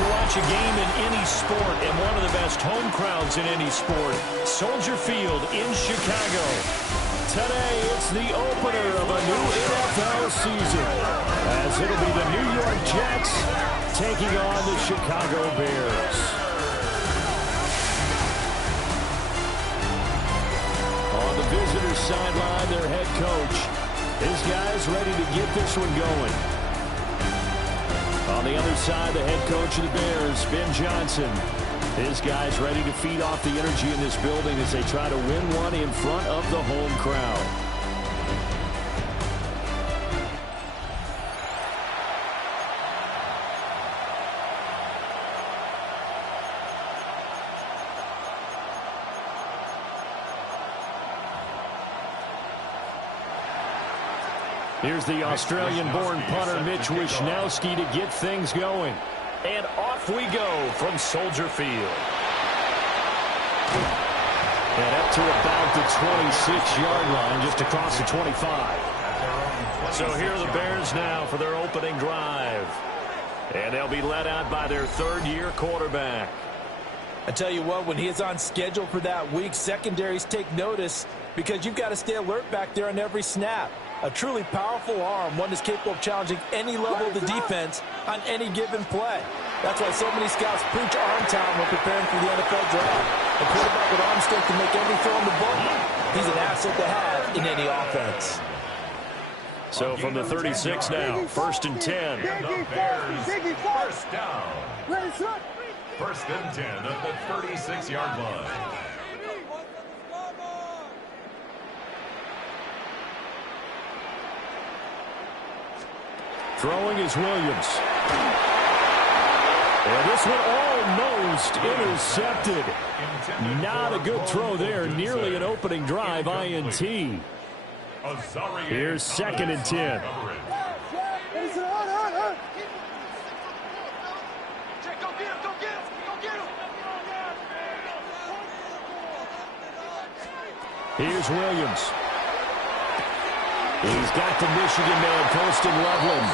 to watch a game in any sport and one of the best home crowds in any sport. Soldier Field in Chicago. Today, it's the opener of a new NFL season, as it'll be the New York Jets taking on the Chicago Bears. On the visitor's sideline, their head coach. His guys ready to get this one going. On the other side, the head coach of the Bears, Ben Johnson. His guys ready to feed off the energy in this building as they try to win one in front of the home crowd. Here's the Australian-born punter Mitch Wishnowsky to get things going. And off we go from Soldier Field. And up to about the 26-yard line, just across the 25. So here are the Bears now for their opening drive. And they'll be led out by their third-year quarterback. I tell you what, when he is on schedule for that week, secondaries take notice because you've got to stay alert back there on every snap. A truly powerful arm, one that's capable of challenging any level of the defense on any given play. That's why so many scouts preach arm talent when preparing for the NFL draft. A quarterback with arm strength can make every throw in the ball. He's an asset to have in any offense. So from the 36 now, 1st and 10. First down. First and 10 at the 36-yard line. Throwing is Williams. And this one almost intercepted. Not a good throw there. Nearly an opening drive INT. Here's 2nd and 10. Here's Williams. He's got the Michigan man, Colston Loveland.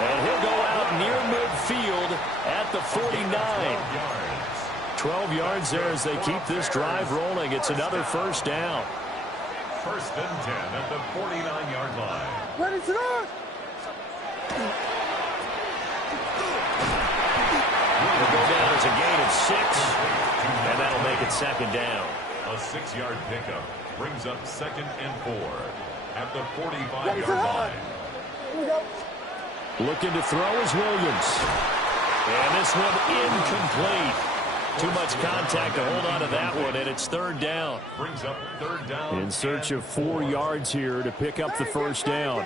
And he'll go out near midfield at the 49. 12 yards there as they keep this drive rolling. It's another first down. 1st and 10 at the 49-yard line. He'll go down as a gain of 6. And that'll make it 2nd down. A 6-yard pickup brings up 2nd and 4. At the 45-yard line. Looking to throw is Williams. And this one incomplete. Too much contact to hold on to that one, and it's 3rd down. Brings up 3rd down. In search of 4 yards here to pick up the first down.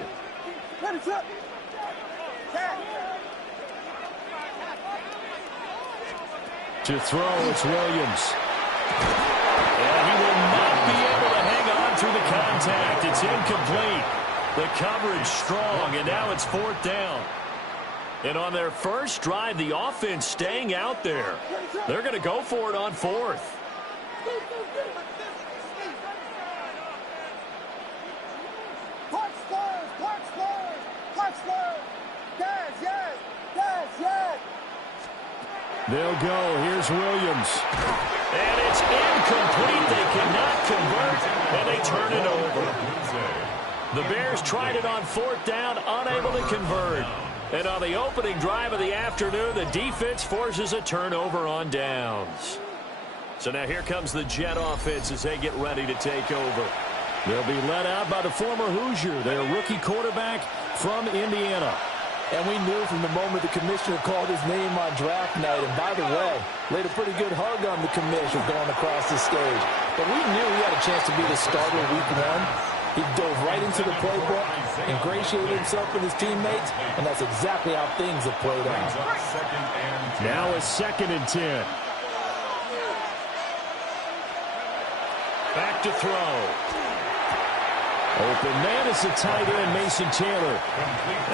To throw, it's Williams. And he will not be able to hang on through the contact. It's incomplete. The coverage strong, and now it's 4th down. And on their first drive, the offense staying out there. They're going to go for it on 4th. They'll go. Here's Williams. And it's incomplete. They cannot convert, and they turn it over. The Bears tried it on 4th down, unable to convert. And on the opening drive of the afternoon, the defense forces a turnover on downs. So now here comes the Jet offense as they get ready to take over. They'll be led out by the former Hoosier, their rookie quarterback from Indiana. And we knew from the moment the commissioner called his name on draft night, and by the way, laid a pretty good hug on the commissioner going across the stage. But we knew he had a chance to be the starter week 1. He dove right into the playbook, ingratiated himself with his teammates, and that's exactly how things have played out. Now it's 2nd and 10. Back to throw. Open man is the tight end, Mason Taylor.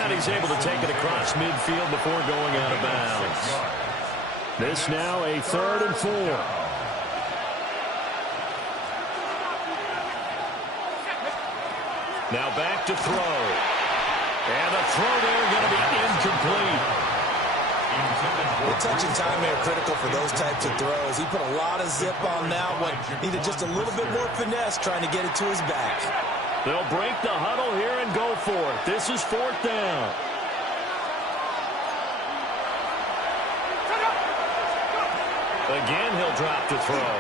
And he's able to take it across midfield before going out of bounds. This now a 3rd and 4. Now back to throw. And the throw there going to be incomplete. The touch and timing are critical for those types of throws. He put a lot of zip on that one. Needed just a little bit more finesse trying to get it to his back. They'll break the huddle here and go for it. This is 4th down. Again, he'll drop to throw.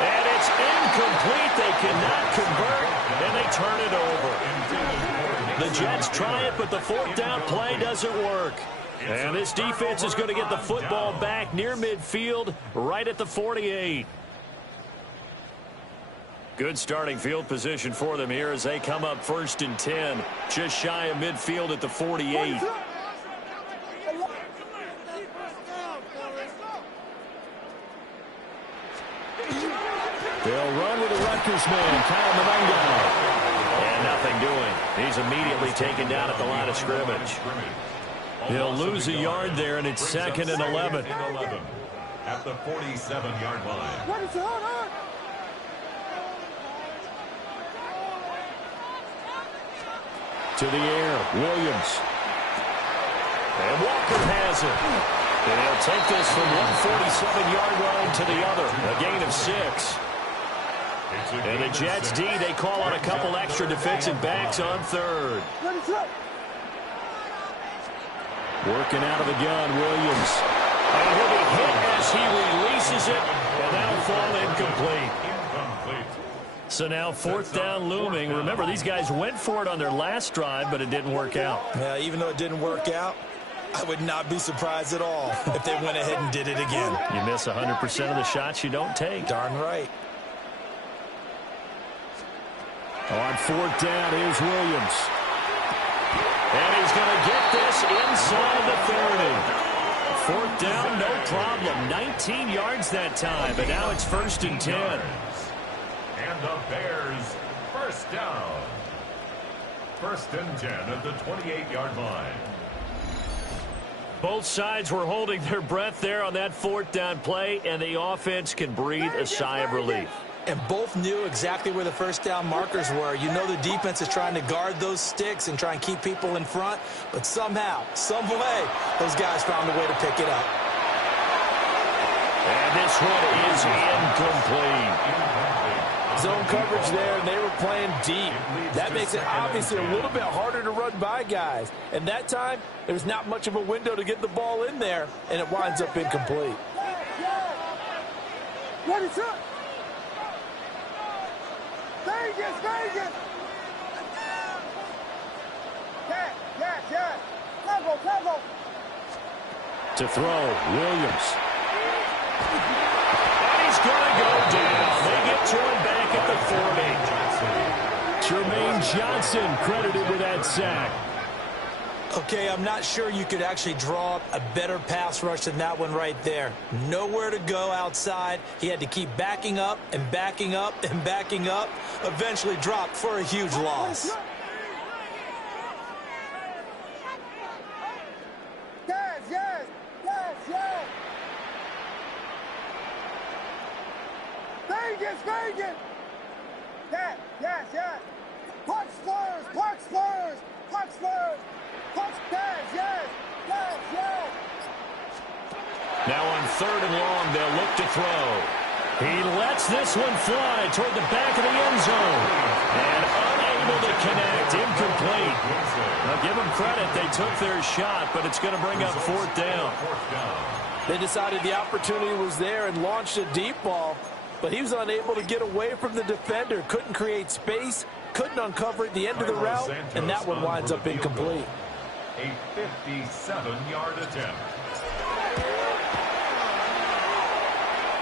And it's incomplete. They cannot convert, and they turn it over. The Jets try it, but the 4th down play doesn't work. And this defense is going to get the football back near midfield, right at the 48. Good starting field position for them here as they come up 1st and 10, just shy of midfield at the 48. They'll run with the Rutgers man, Kyle Mamunga. And nothing doing. He's immediately taken down at the line of scrimmage. He'll lose a yard there, and it's 2nd and 11. At the 47-yard line. To the air, Williams. And Walker has it. And he'll take this from one 47-yard line to the other. A gain of 6. And the Jets D, they call on a couple extra defensive backs on 3rd. Working out of the gun, Williams. And he'll be hit as he releases it, and that'll fall incomplete. So now 4th down looming. Remember, these guys went for it on their last drive, but it didn't work out. Yeah, even though it didn't work out, I would not be surprised at all if they went ahead and did it again. You miss 100% of the shots you don't take. Darn right. On 4th down, here's Williams. And he's going to get this inside the 30. 4th down, no problem. 19 yards that time, but now it's 1st and 10. And the Bears, 1st down. 1st and 10 at the 28-yard line. Both sides were holding their breath there on that 4th down play, and the offense can breathe a sigh of relief. And both knew exactly where the 1st down markers were. You know the defense is trying to guard those sticks and try and keep people in front, but somehow, some way, those guys found a way to pick it up. And this one is incomplete. Zone coverage there, and they were playing deep. That makes it obviously a little bit harder to run by guys. And that time, there's not much of a window to get the ball in there, and it winds up incomplete. What is up? Vegas! Yes. Level. To throw, Williams. And he's going to go down. They get to him back at the 40. Jermaine Johnson credited with that sack. Okay, I'm not sure you could actually draw up a better pass rush than that one right there. Nowhere to go outside. He had to keep backing up and backing up and backing up. Eventually dropped for a huge loss. Yes. Vegas. Yes. Punch Spurs. Yes. Now on 3rd and long, they'll look to throw. He lets this one fly toward the back of the end zone. And unable to connect, incomplete. Now give them credit, they took their shot, but it's going to bring up 4th down. They decided the opportunity was there and launched a deep ball, but he was unable to get away from the defender, couldn't create space, couldn't uncover at the end of the route, and that one winds up incomplete. A 57-yard attempt.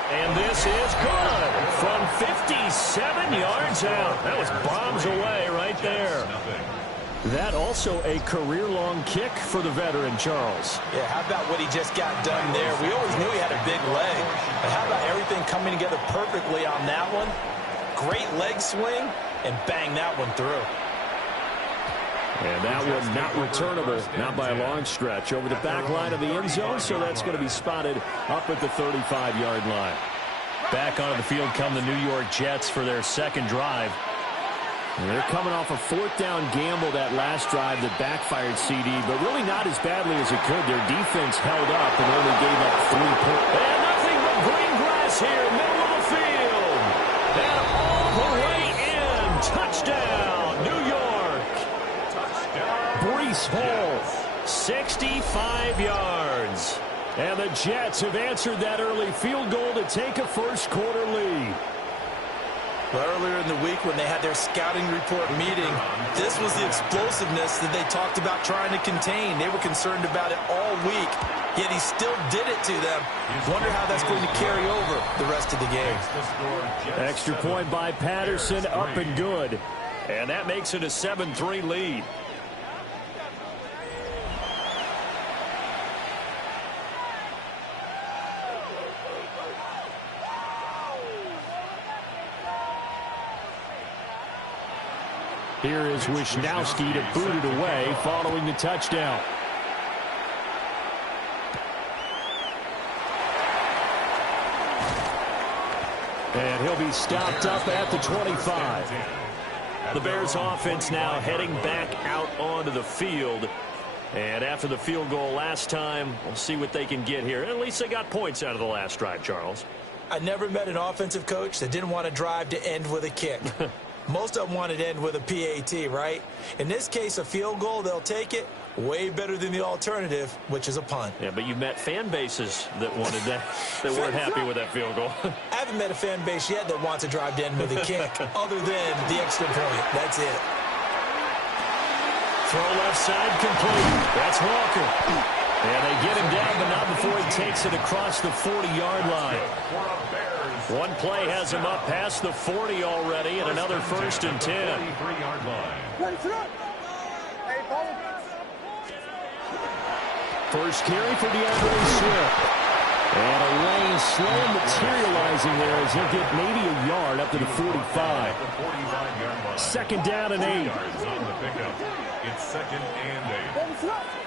And this is good from 57 yards out. That was bombs away right there. That also a career-long kick for the veteran, Charles. Yeah, how about what he just got done there? We always knew he had a big leg, but how about everything coming together perfectly on that one? Great leg swing, and bang that one through. And that one not returnable, not by a long stretch, over the back line of the end zone, so that's going to be spotted up at the 35-yard line. Back onto the field come the New York Jets for their second drive. And they're coming off a fourth down gamble that last drive that backfired CD, but really not as badly as it could. Their defense held up and only gave up 3 points. And nothing but green grass here, middle of the field. And all the way in. Touchdown, New York. Touchdown. Breece Hall, 65 yards. And the Jets have answered that early field goal to take a first-quarter lead. Well, earlier in the week when they had their scouting report meeting, this was the explosiveness that they talked about trying to contain. They were concerned about it all week, yet he still did it to them. Wonder how that's going to carry over the rest of the game. Extra point by Patterson, up and good. And that makes it a 7-3 lead. Here is Wisnowski to boot it away following the touchdown. And he'll be stopped up at the 25. The Bears offense now heading back out onto the field. And after the field goal last time, we'll see what they can get here. At least they got points out of the last drive, Charles. I never met an offensive coach that didn't want to drive to end with a kick. Most of them wanted to end with a PAT, right? In this case, a field goal, they'll take it. Way better than the alternative, which is a punt. Yeah, but you met fan bases that wanted that, that weren't happy with that field goal. I haven't met a fan base yet that wants to drive to end with a kick, other than the extra point. That's it. Throw left side complete. That's Walker. And they get him down, but not before he takes it across the 40-yard line. One play has him up past the 40 already, and another 1st and 10. First carry for DeAndre Swift. And a lane slow materializing there as he'll get maybe a yard up to the 45. 2nd down and 8. It's 2nd and 8.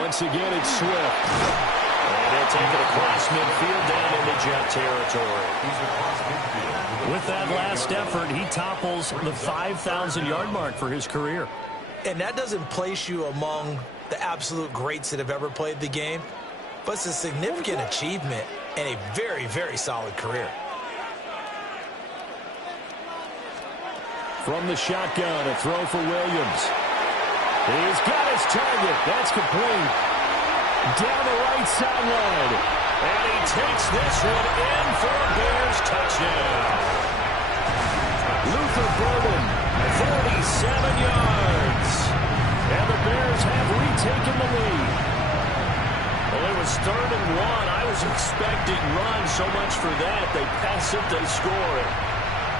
Once again, it's Swift. And he'll take it across midfield down into Jet territory. With that last effort, he topples the 5,000-yard mark for his career. And that doesn't place you among the absolute greats that have ever played the game, but it's a significant achievement and a very, very solid career. From the shotgun, a throw for Williams. He's got his target. That's complete. Down the right sideline. And he takes this one in for a Bears touchdown. Luther Burden, 47 yards. And the Bears have retaken the lead. Well, it was 3rd and 1. I was expecting run so much for that. They pass it, they score it.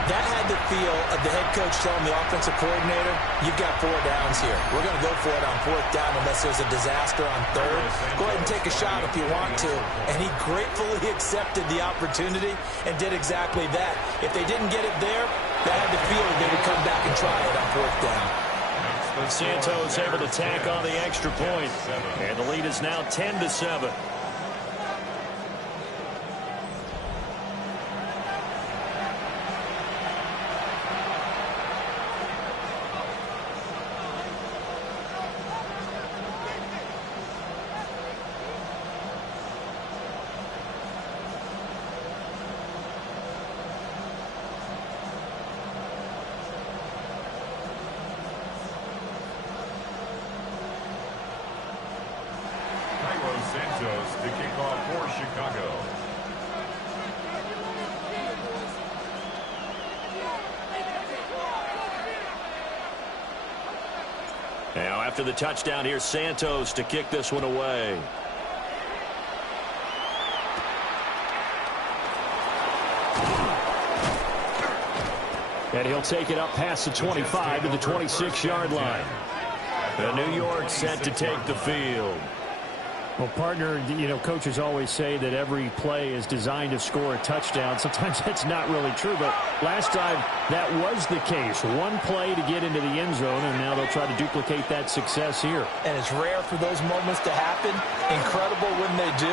That had the feel of the head coach telling the offensive coordinator, you've got 4 downs here. We're going to go for it on 4th down unless there's a disaster on 3rd. Go ahead and take a shot if you want to. And he gratefully accepted the opportunity and did exactly that. If they didn't get it there, they had the feel they would come back and try it on 4th down. Santos able to tack on the extra point. And the lead is now 10-7. Santos to kick off for Chicago. Now after the touchdown, here's Santos to kick this one away. And he'll take it up past the 25 to the 26-yard line. And New York set to take the field. Well, partner, you know, coaches always say that every play is designed to score a touchdown. Sometimes that's not really true, but last time that was the case. One play to get into the end zone, and now they'll try to duplicate that success here. And it's rare for those moments to happen. Incredible when they do.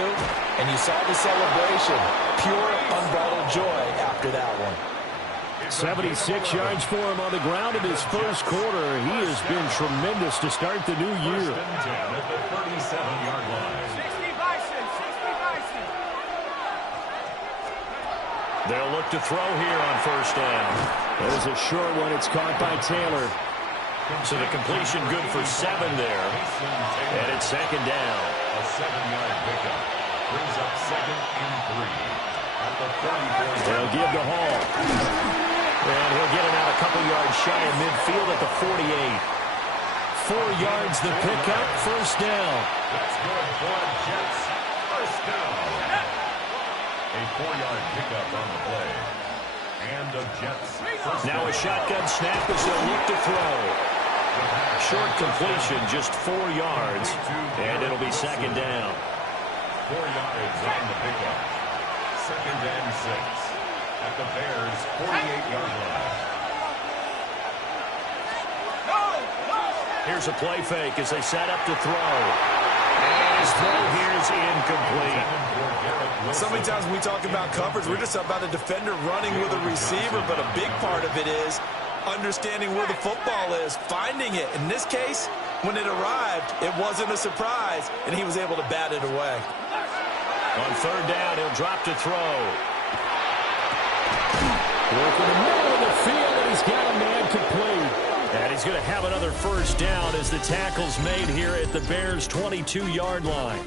And you saw the celebration. Pure, unbridled joy after that one. 76 yards for him on the ground in his first quarter. He has been tremendous to start the new year. First and 10 at the 37-yard line. 60 Bison, 60 Bison. They'll look to throw here on first down. There's a short one. It's caught by Taylor. So the completion good for 7 there. And it's second down. A 7-yard pickup. Brings up 2nd and 3. At the 44. They'll give to Hall. And he'll get it out a couple yards shy of midfield at the 48. 4 yards the pickup. First down. That's good for Jets. First down. A 4-yard pickup on the play. And the Jets. Now a shotgun snap as they'll look to throw. Short completion, just 4 yards. And it'll be second down. 4 yards on the pickup. 2nd and 6. At the Bears' 48-yard line. Here's a play fake as they set up to throw. And his throw here is incomplete. So many times when we talk about coverage, we're just about a defender running with a receiver, but a big part of it is understanding where the football is, finding it. In this case, when it arrived, it wasn't a surprise, and he was able to bat it away. On third down, he'll drop to throw. Work in the middle of the field, and he's got a man complete. And he's going to have another first down as the tackle's made here at the Bears' 22-yard line.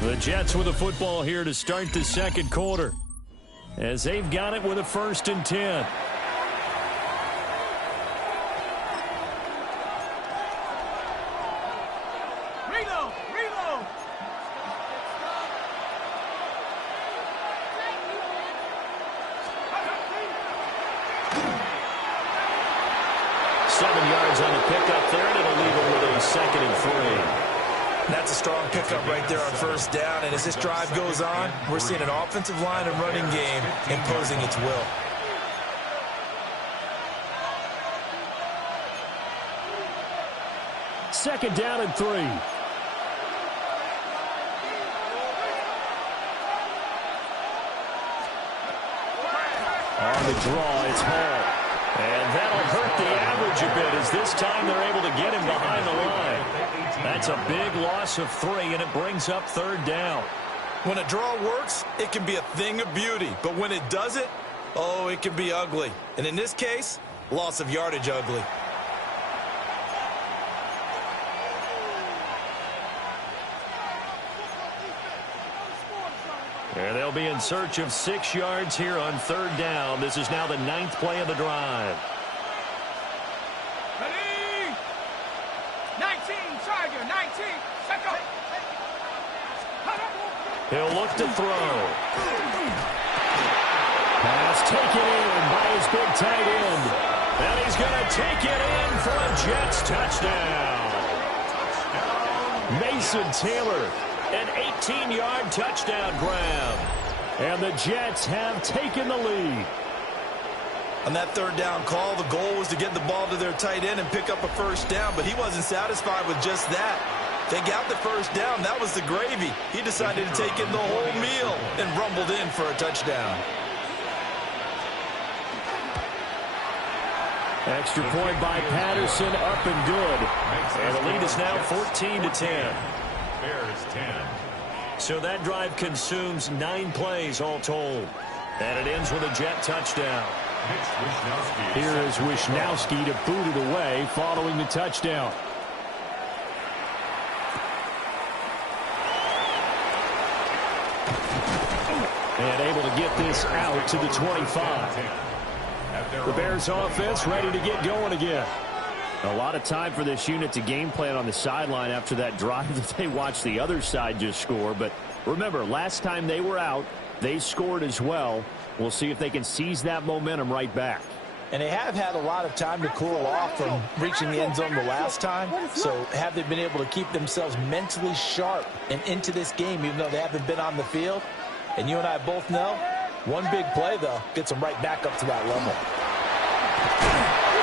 The Jets with the football here to start the second quarter, as they've got it with a 1st and 10. Reload, reload. Seven yards on the pickup there, and it'll leave it with a 2nd and 3. That's a strong pickup right there on first down. And as this drive goes on, we're seeing an offensive line and running game imposing its will. Second down and 3. On the draw, it's Hall. And that'll hurt the average a bit, as this time they're able to get him behind the line. That's a big loss of 3, and it brings up third down. When a draw works, it can be a thing of beauty. But when it doesn't, oh, it can be ugly. And in this case, loss of yardage ugly. And they'll be in search of 6 yards here on third down. This is now the 9th play of the drive. Ready? 19, Tiger, 19. Check up. He'll look to throw. Pass taken in by his big tight end. And he's going to take it in for a Jets touchdown. Mason Taylor, an 18-yard touchdown grab. And the Jets have taken the lead. On that third down call, the goal was to get the ball to their tight end and pick up a first down, but he wasn't satisfied with just that. They got the first down. That was the gravy. He decided to take in the whole meal and rumbled in for a touchdown. Extra point by Patterson, up and good. And the lead is now 14-10. Bears 10. So that drive consumes 9 plays all told. And it ends with a Jet touchdown. Here is Wishnowski to boot it away following the touchdown. And able to get this out to the 25. The Bears offense ready to get going again. A lot of time for this unit to game plan on the sideline after that drive that they watched the other side just score. But remember, last time they were out, they scored as well. We'll see if they can seize that momentum right back. And they have had a lot of time to cool off from reaching the end zone the last time. So have they been able to keep themselves mentally sharp and into this game, even though they haven't been on the field? And you and I both know, one big play, though, gets them right back up to that level.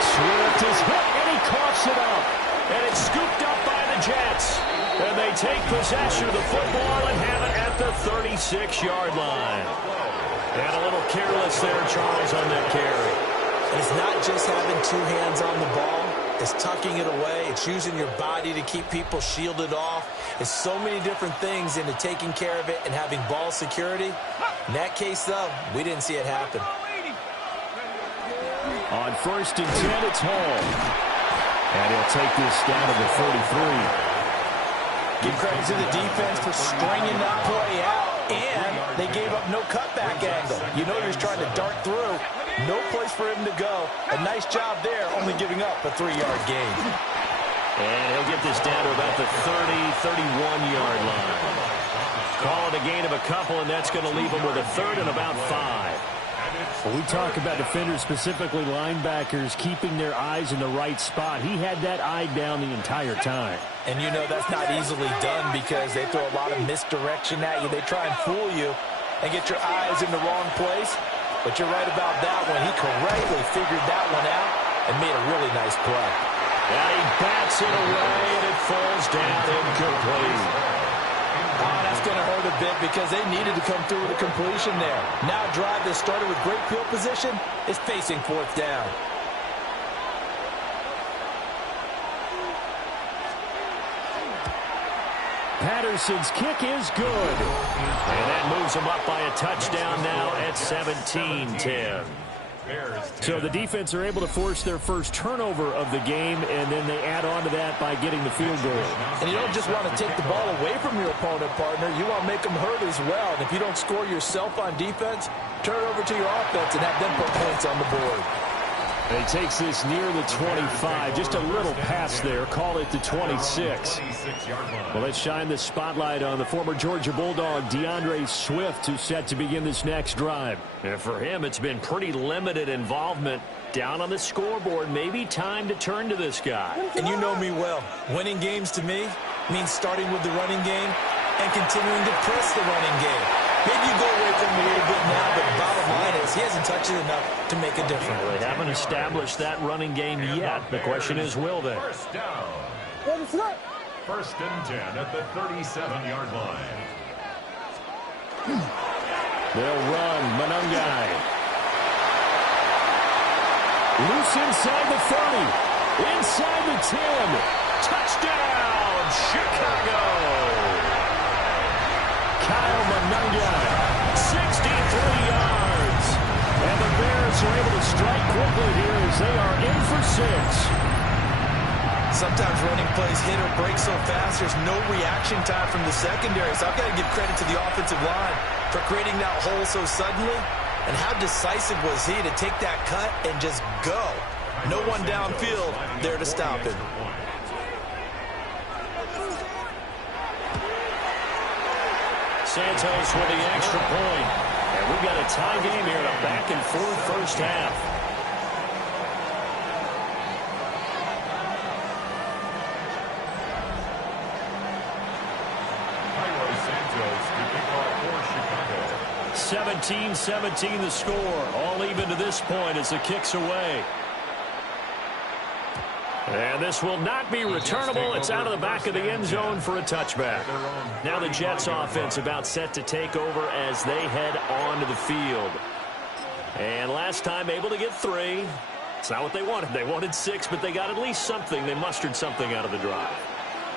Swift is hit, and he coughs it up. And it's scooped up by the Jets. And they take possession of the football and have it at the 36-yard line. And a little careless there, Charles, on that carry. And it's not just having two hands on the ball. It's tucking it away. It's using your body to keep people shielded off. It's so many different things into taking care of it and having ball security. In that case, though, we didn't see it happen. On 1st and 10, it's Hall. And he'll take this down to the 33. Give credit to the defense for stringing that play out, and they gave up no cutback angle. You know he was trying to dart through. No place for him to go. A nice job there, only giving up a 3-yard gain. And he'll get this down to about the 31-yard line. Call it a gain of a couple, and that's going to leave him with a third and about 5. When we talk about defenders, specifically linebackers, keeping their eyes in the right spot, he had that eye down the entire time. And you know that's not easily done because they throw a lot of misdirection at you. They try and fool you and get your eyes in the wrong place. But you're right about that one. He correctly figured that one out and made a really nice play. And he bats it away, and it falls down incomplete. Oh, that's going to hurt a bit because they needed to come through with a completion there. Now a drive that started with great field position is facing 4th down. Patterson's kick is good. And that moves him up by a touchdown now at 17-10. So the defense are able to force their first turnover of the game, and then they add on to that by getting the field goal. And you don't just want to take the ball away from your opponent, partner. You want to make them hurt as well. And if you don't score yourself on defense, turn it over to your offense and have them put points on the board. And he takes this near the 25. Just a little pass there. Call it the 26. Well, let's shine the spotlight on the former Georgia Bulldog, DeAndre Swift, who's set to begin this next drive. And for him, it's been pretty limited involvement. Down on the scoreboard, maybe time to turn to this guy. And you know me well. Winning games to me means starting with the running game and continuing to press the running game. Maybe you go away from him a little bit now, but the bottom line is he hasn't touched it enough to make a difference. Well, they haven't established that running game yet. The question is, will they? First down. 1st and 10 at the 37-yard line. They'll run. Manungai. Loose inside the 30. Inside the 10. Touchdown, Chicago! Kyle Manungai. 63 yards. And the Bears are able to strike quickly here as they are in for 6. Sometimes running plays hit or break so fast, there's no reaction time from the secondary. So I've got to give credit to the offensive line for creating that hole so suddenly. And how decisive was he to take that cut and just go? No one downfield there to stop him. Santos with the extra point. And we've got a tie game here in a back-and-forth first half. Santos to kick off for Chicago. 17-17 the score. All even to this point as the kick's away. And this will not be returnable. It's out of the back of the end zone for a touchback. Now the Jets offense about set to take over as they head onto the field. And last time able to get 3. It's not what they wanted. They wanted 6, but they got at least something. They mustered something out of the drive.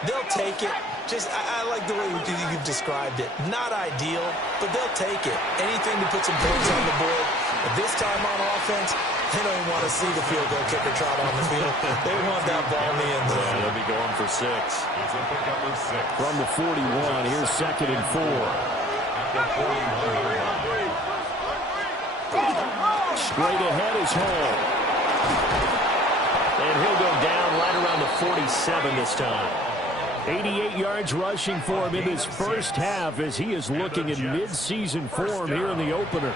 They'll take it. I like the way you described it. Not ideal, but they'll take it. Anything to put some points on the board. But this time on offense, they don't even want to see the field goal kicker trot on the field. They want that ball in the end zone. They'll be going for 6. It's a pickup of 6. From the 41, here's 2nd and 4. Straight ahead is Hall. And he'll go down right around the 47 this time. 88 yards rushing for him in this first half as he is looking in mid-season form here in the opener.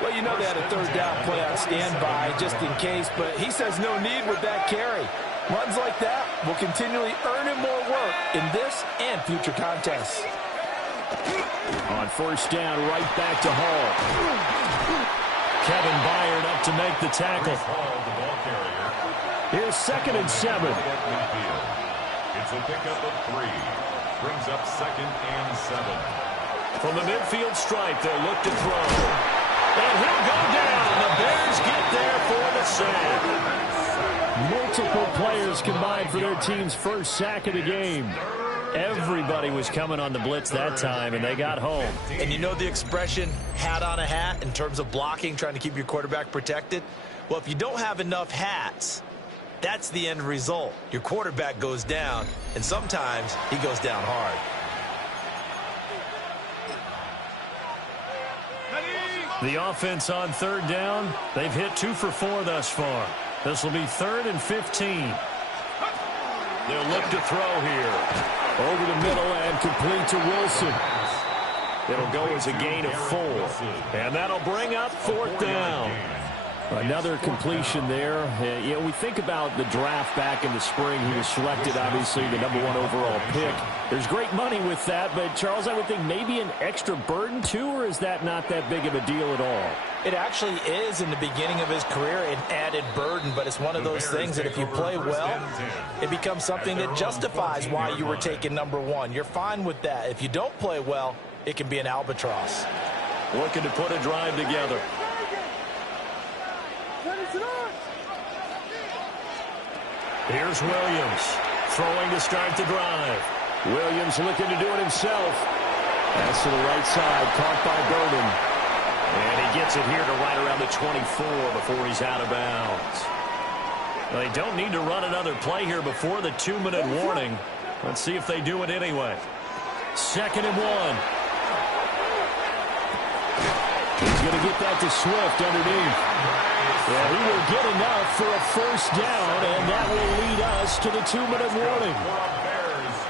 Well, you know they had a third down play on standby just in case, but he says no need with that carry. Runs like that will continually earn him more work in this and future contests. On first down, right back to Hall. Kevin Byard up to make the tackle. Here's 2nd and 7. It's a pickup of 3. Brings up 2nd and 7. From the midfield stripe, they'll look to throw. And he'll go down. The Bears get there for the sack. Multiple players combined for their team's first sack of the game. Everybody was coming on the blitz that time, and they got home. And you know the expression, hat on a hat, in terms of blocking, trying to keep your quarterback protected? Well, if you don't have enough hats, that's the end result. Your quarterback goes down, and sometimes he goes down hard. The offense on third down, they've hit 2 for 4 thus far. This will be 3rd and 15. They'll look to throw here. Over the middle and complete to Wilson. It'll go as a gain of 4. And that'll bring up 4th down. Another completion there. You know, we think about the draft back in the spring. He was selected, obviously, the #1 overall pick. There's great money with that, but, Charles, I would think maybe an extra burden, too, or is that not that big of a deal at all? It actually is in the beginning of his career an added burden, but it's one of those things that if you play well, it becomes something that justifies why you were taken #1. You're fine with that. If you don't play well, it can be an albatross. Looking to put a drive together. Here's Williams, throwing to start the drive. Williams looking to do it himself. That's to the right side, caught by Burden. And he gets it here to right around the 24 before he's out of bounds. They don't need to run another play here before the 2-minute warning. Let's see if they do it anyway. 2nd and 1. He's going to get that to Swift underneath. Yeah, he will get enough for a first down, and that will lead us to the 2-minute warning.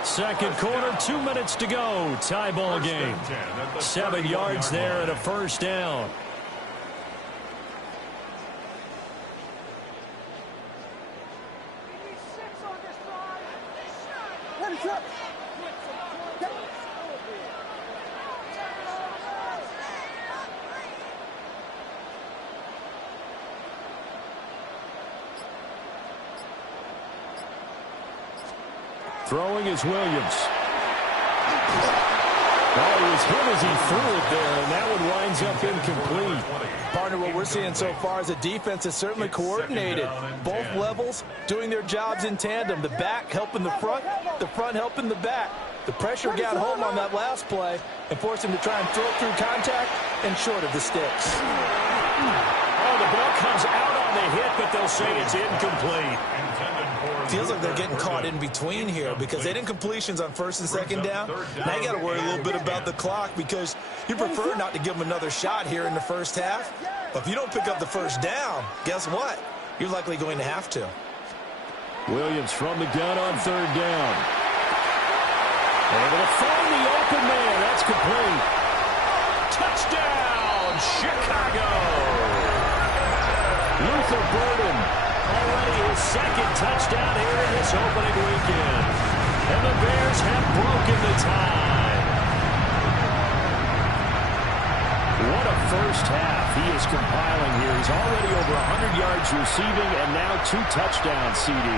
Second quarter, 2 minutes to go. Tie ball game. 7 yards there and a first down. Throwing is Williams. Oh, he was hit as he threw it there, and that one winds up incomplete. Partner, what we're seeing so far is a defense is certainly coordinated. Both levels doing their jobs in tandem. The back helping the front helping the back. The pressure got home on that last play and forced him to try and throw it through contact and short of the sticks. Oh, the ball comes out on the hit, but they'll say it's incomplete. Feels like they're getting caught in between here because they didn't completions on 1st and 2nd down. Now you got to worry a little bit about the clock because you prefer not to give them another shot here in the first half. But if you don't pick up the first down, guess what? You're likely going to have to. Williams from the gun on 3rd down. Able to find the open man. That's complete. Touchdown, Chicago! Luther Burden. Already his 2nd touchdown here in this opening weekend. And the Bears have broken the tie. What a first half he is compiling here. He's already over 100 yards receiving and now 2 touchdowns, CD.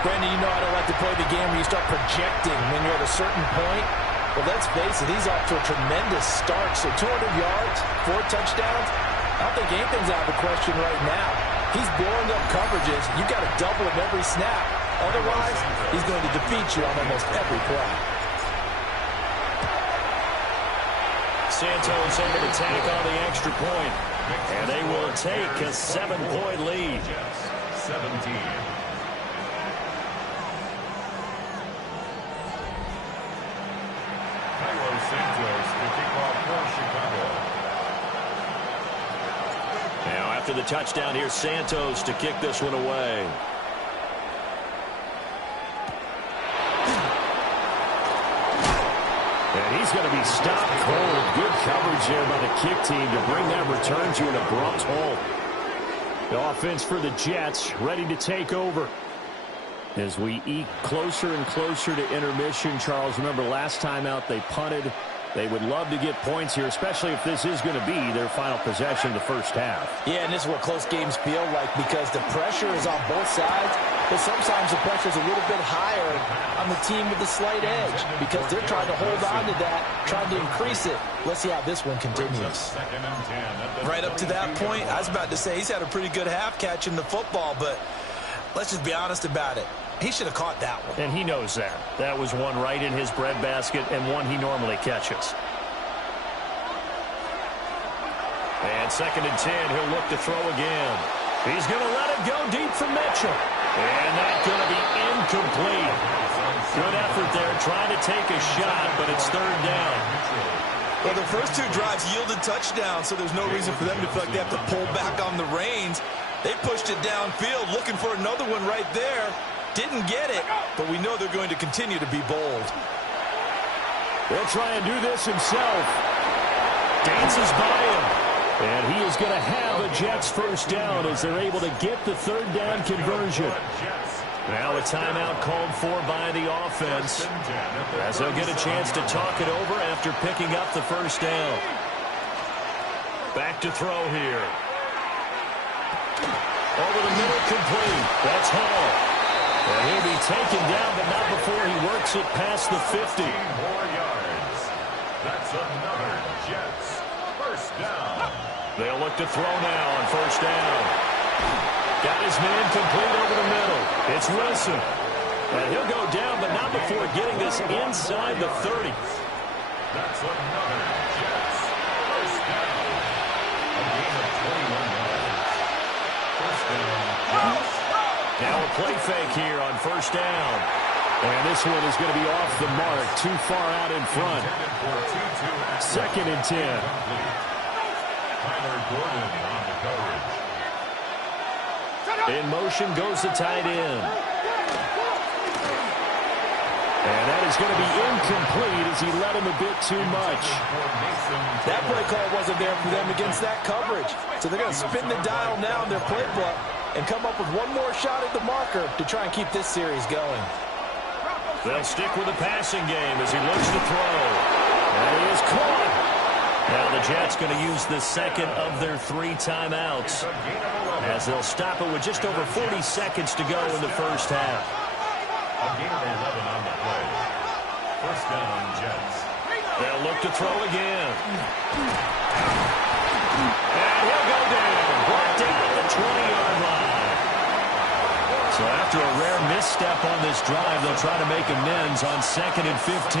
Brandon, you know I don't like to play the game where you start projecting when you're at a certain point. Well, let's face it, he's off to a tremendous start. So 200 yards, 4 touchdowns. I don't think anything's out of the question right now. He's blowing up coverages. You've got to double him every snap. Otherwise, he's going to defeat you on almost every play. Santos able to take on the extra point. And they will take a 7-point lead. 17. Santos to kick off for Chicago. Now after the touchdown. Here's Santos to kick this one away. And he's going to be stopped cold. Good coverage there by the kick team to bring that return to an abrupt halt. The offense for the Jets ready to take over. As we eke closer and closer to intermission, Charles, remember last time out they punted. They would love to get points here, especially if this is going to be their final possession of the first half. Yeah, and this is what close games feel like because the pressure is on both sides, but sometimes the pressure is a little bit higher on the team with the slight edge because they're trying to hold on to that, trying to increase it. Let's see how this one continues. Right up to that point, I was about to say he's had a pretty good half catching the football, but let's just be honest about it. He should have caught that one. And he knows that. That was one right in his breadbasket and one he normally catches. And 2nd and 10, he'll look to throw again. He's going to let it go deep for Mitchell. And that's going to be incomplete. Good effort there, trying to take a shot, but it's 3rd down. Well, the first 2 drives yielded touchdowns, so there's no reason for them to feel like they have to pull back on the reins. They pushed it downfield, looking for another one right there. Didn't get it, but we know they're going to continue to be bold. He'll try and do this himself. Dances by him. And he is going to have a Jets first down as they're able to get the 3rd down conversion. Now a timeout called for by the offense as they'll get a chance to talk it over after picking up the first down. Back to throw here. Over the middle, complete. That's Hall. And he'll be taken down, but not before he works it past the 50. 15 more yards. That's another Jets first down. They'll look to throw now on first down. Got his man complete over the middle. It's Wilson. And he'll go down, but not before getting this inside the 30. That's another Jets first down. A gain of 21 yards. First down, Jets. Now a play fake here on first down. And this one is going to be off the mark, too far out in front. 2nd and 10. Tyler Gordon on the coverage. In motion goes the tight end. And that is going to be incomplete as he let him a bit too much. That play call wasn't there for them against that coverage. So they're going to spin the dial now in their playbook and come up with one more shot at the marker to try and keep this series going. They'll stick with the passing game as he looks to throw. And he is caught. Now the Jets going to use the 2nd of their 3 timeouts as they'll stop it with just over 40 seconds to go in the first half. A gain of 11 on the play. First down, Jets. They'll look to throw again. And he'll go down. Brought down at the 20-yard line. So after a rare misstep on this drive, they'll try to make amends on 2nd and 15.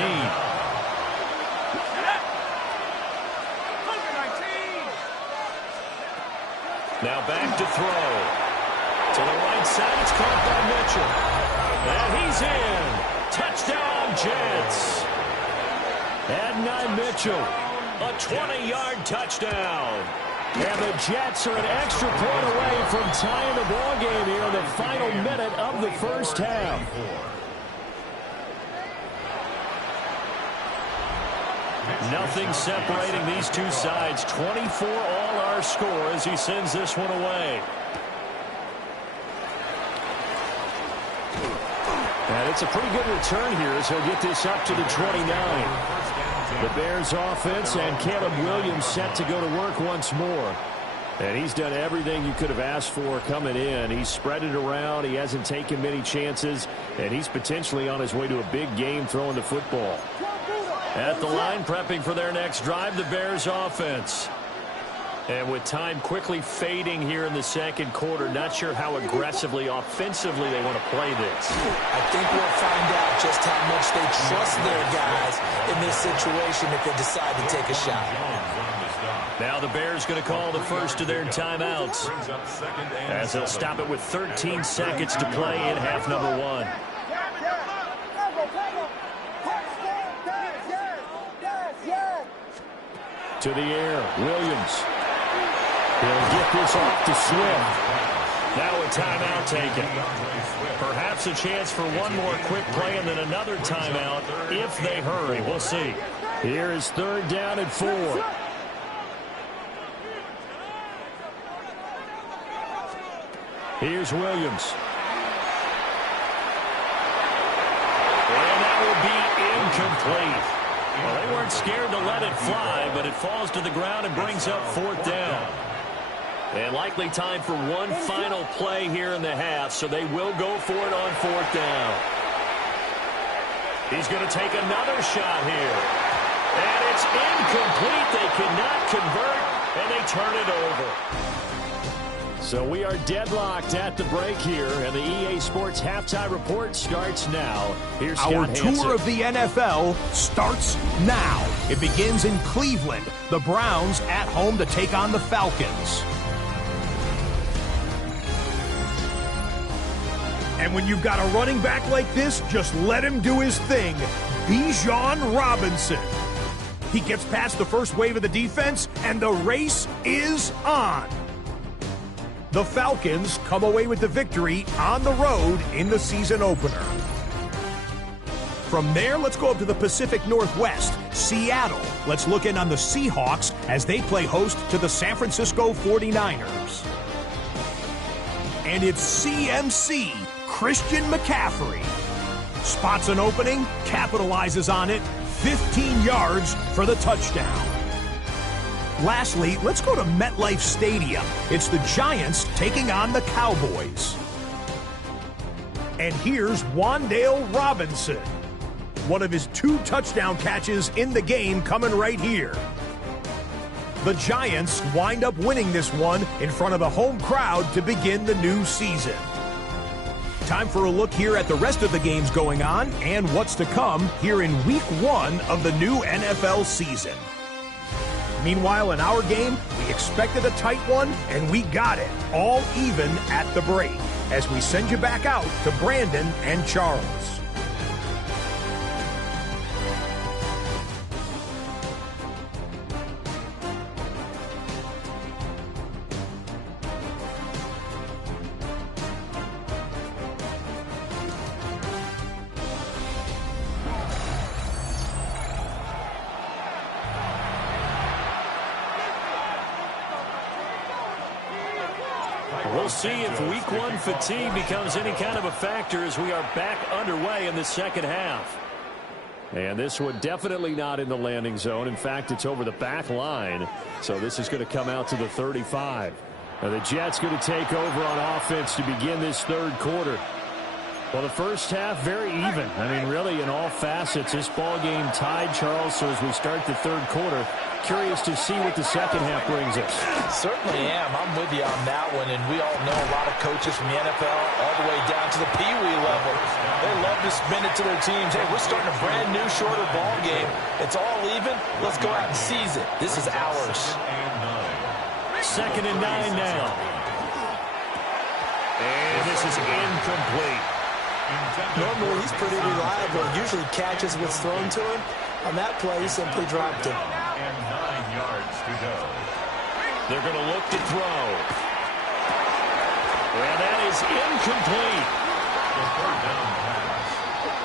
Now back to throw. To the right side, it's caught by Mitchell. And he's in. Touchdown, Jets. Adonai Mitchell, a 20-yard touchdown. And the Jets are an extra point away from tying the ball game here in the final minute of the first half. Nothing separating these two sides. 24 all our score as he sends this one away. And it's a pretty good return here as he'll get this up to the 29. The Bears offense and Caleb Williams set to go to work once more. And he's done everything you could have asked for coming in. He's spread it around. He hasn't taken many chances. And he's potentially on his way to a big game throwing the football. At the line, prepping for their next drive, the Bears offense. And with time quickly fading here in the 2nd quarter, not sure how aggressively, offensively they want to play this. I think we'll find out just how much they trust their guys in this situation if they decide to take a shot. Now the Bears going to call the first of their timeouts as they'll stop it with 13 seconds to play in half number 1. To the air, Williams. He'll get this off to Swift. Now a timeout taken. Perhaps a chance for one more quick play and then another timeout if they hurry. We'll see. Here is 3rd down and 4. Here's Williams. And that will be incomplete. Well, they weren't scared to let it fly, but it falls to the ground and brings up 4th down. And likely time for one final play here in the half, so they will go for it on 4th down. He's going to take another shot here. And it's incomplete. They cannot convert, and they turn it over. So we are deadlocked at the break here, and the EA Sports Halftime Report starts now. Here's Scott Our Hansen. tour of the NFL starts now. It begins in Cleveland. The Browns at home to take on the Falcons. And when you've got a running back like this, just let him do his thing. Bijan Robinson. He gets past the first wave of the defense, and the race is on. The Falcons come away with the victory on the road in the season opener. From there, let's go up to the Pacific Northwest, Seattle. Let's look in on the Seahawks as they play host to the San Francisco 49ers. And it's CMC, Christian McCaffrey. Spots an opening, capitalizes on it, 15 yards for the touchdown. Lastly, let's go to MetLife Stadium. It's the Giants taking on the Cowboys. And here's Wan'Dale Robinson. One of his 2 touchdown catches in the game coming right here. The Giants wind up winning this one in front of the home crowd to begin the new season. Time for a look here at the rest of the games going on and what's to come here in Week 1 of the new NFL season. Meanwhile, in our game, we expected a tight one, and we got it, all even at the break, as we send you back out to Brandon and Charles. We'll see if Week 1 fatigue becomes any kind of a factor as we are back underway in the second half. And this one definitely not in the landing zone. In fact, it's over the back line. So this is going to come out to the 35. Now the Jets going to take over on offense to begin this 3rd quarter. Well, the first half, very even. I mean, really, in all facets, this ball game tied, Charles. So as we start the 3rd quarter, curious to see what the second half brings us. Certainly am. I'm with you on that one, and we all know a lot of coaches from the NFL all the way down to the peewee level. They love to spin it to their teams. Hey, we're starting a brand new, shorter ball game. It's all even. Let's go out and seize it. This is ours. 2nd and 9 now. And this is incomplete. Normally, he's pretty reliable. Usually catches what's thrown to him. On that play, he simply dropped it. And 9 yards to go. They're going to look to throw. And that is incomplete. The 3rd down pass.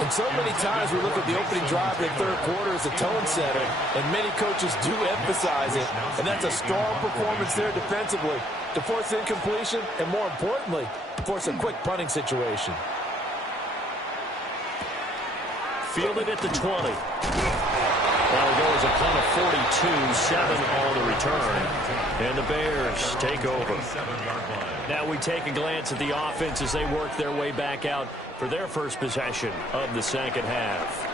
And so many times we look at the opening drive in the 3rd quarter as a tone setter, and many coaches do emphasize it. And that's a strong performance there defensively to force incompletion and, more importantly, force a quick punting situation. Fielded at the 20. Well, it goes a punt of 42, 7 on the return. And the Bears take over. Now we take a glance at the offense as they work their way back out for their first possession of the second half.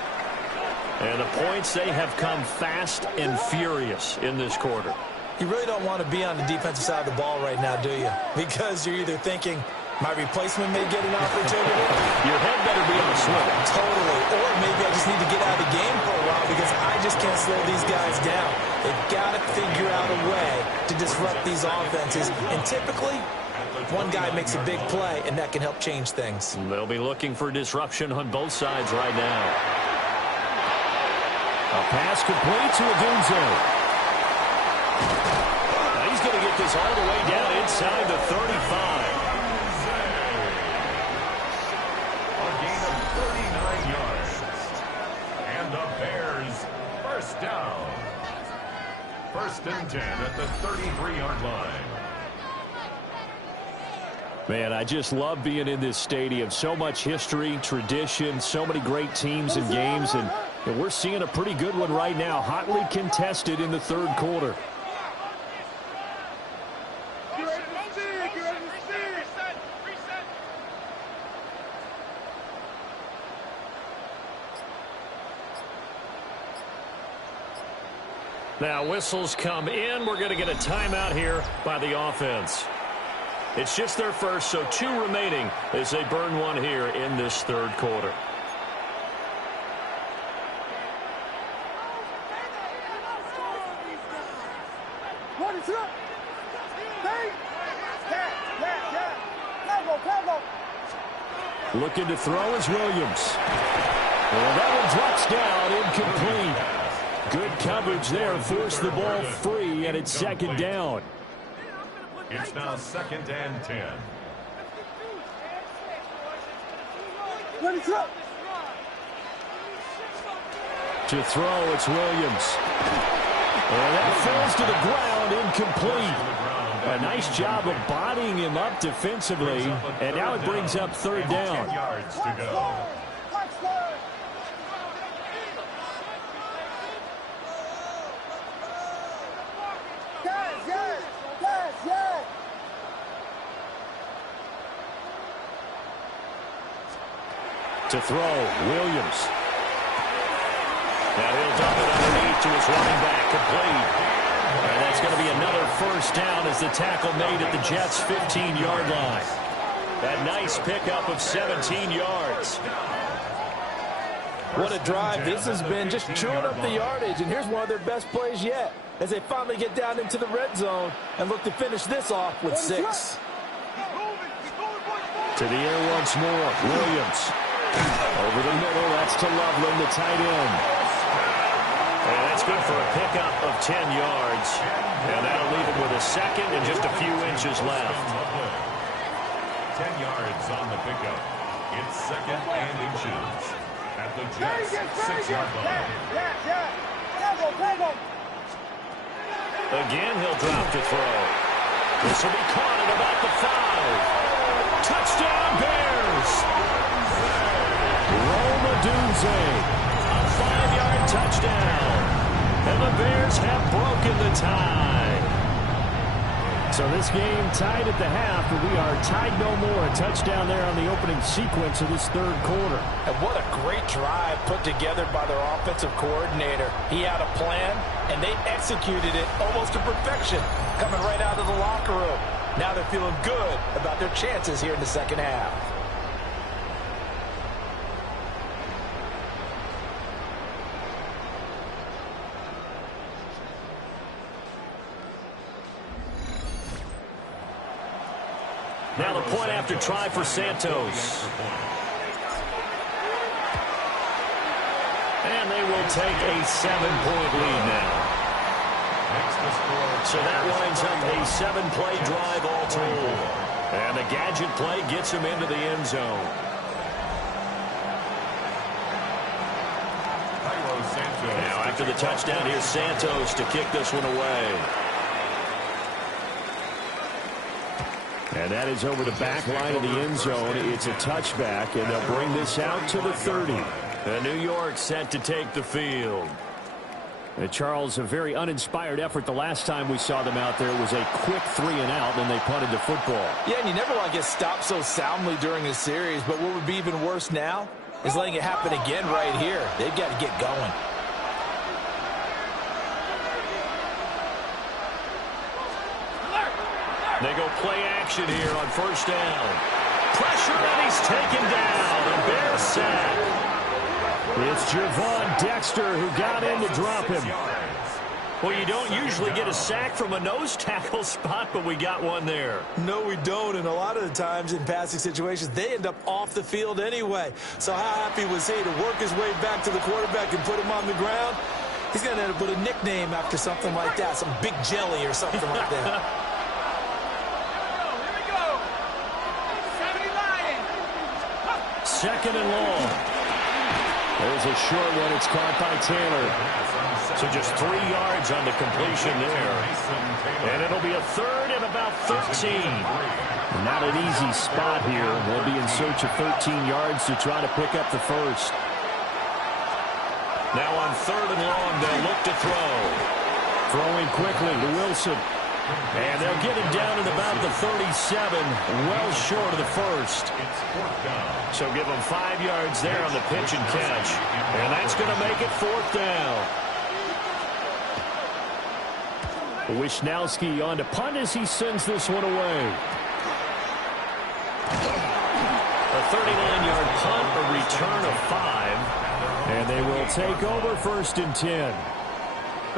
And the points, they have come fast and furious in this quarter. You really don't want to be on the defensive side of the ball right now, do you? Because you're either thinking, my replacement may get an opportunity. Your head better be on a swivel. Totally. Or maybe I just need to get out of the game for a while because I just can't slow these guys down. They've got to figure out a way to disrupt these offenses. And typically, one guy makes a big play, and that can help change things. They'll be looking for disruption on both sides right now. A pass complete to Adunze. He's going to get this all the way down inside the 35. A gain of 39 yards. And the Bears first down. 1st and 10 at the 33-yard line. Man, I just love being in this stadium. So much history, tradition, so many great teams and games, and we're seeing a pretty good one right now, hotly contested in the 3rd quarter. Now whistles come in. We're going to get a timeout here by the offense. It's just their first, so 2 remaining as they burn one here in this 3rd quarter. Looking to throw is Williams. Well, that one drops down, incomplete. Good coverage there, forced the ball free, and it's 2nd down. It's now 2nd and 10. To throw, it's Williams. And that falls to the ground, incomplete. A nice job of bodying him up defensively, and now it brings up 3rd down. 10 yards to go. To throw, Williams. Now he'll dump it underneath to his running back, complete. And that's going to be another 1st down as the tackle made at the Jets' 15-yard line. That nice pickup of 17 yards. What a drive this has been, just chewing up the yardage. And here's one of their best plays yet as they finally get down into the red zone and look to finish this off with 6. To the air once more, Williams. Over the middle, that's to Loveland, the tight end. And that's good for a pickup of 10 yards. And that'll leave him with a 2nd and just a few inches left. 10 yards on the pickup. It's 2nd and inches at the Jets' 6-yard line. Again, he'll drop to throw. This will be caught at about the 5. Touchdown, Bears! Romadunze. A 5-yard touchdown. And the Bears have broken the tie. So this game tied at the half, but we are tied no more. A touchdown there on the opening sequence of this 3rd quarter. And what a great drive put together by their offensive coordinator. He had a plan, and they executed it almost to perfection, coming right out of the locker room. Now they're feeling good about their chances here in the 2nd half. Now the point after try for Santos. And they will take a 7-point lead now. So that winds up a 7-play drive all told. And the gadget play gets him into the end zone. Now after the touchdown, here's Santos to kick this one away. And that is over the back line of the end zone. It's a touchback, and they'll bring this out to the 30. And New York set to take the field. And Charles, a very uninspired effort the last time we saw them out there. It was a quick 3-and-out, and they punted the football. Yeah, and you never want to get stopped so soundly during a series, but what would be even worse now is letting it happen again right here. They've got to get going. They go play action here on 1st down. Pressure, and he's taken down. A Bears sack. It's Javon Dexter who got in to drop him. Well, you don't usually get a sack from a nose tackle spot, but we got one there. No, we don't, and a lot of the times in passing situations, they end up off the field anyway. So how happy was he to work his way back to the quarterback and put him on the ground? He's going to end up with a nickname after something like that, some big jelly or something like that. Here we go. 70 Lion. Second and long. There's a short one. It's caught by Taylor. So just 3 yards on the completion there. And it'll be a third and about 13. Not an easy spot here. We'll be in search of 13 yards to try to pick up the first. Now on third and long, they'll look to throw. Throwing quickly to Wilson. And they'll get him down at about the 37, well short of the first. So give him 5 yards there on the pitch and catch. And that's going to make it fourth down. Wisnowski on to punt as he sends this one away. A 39-yard punt, a return of 5. And they will take over first and 10.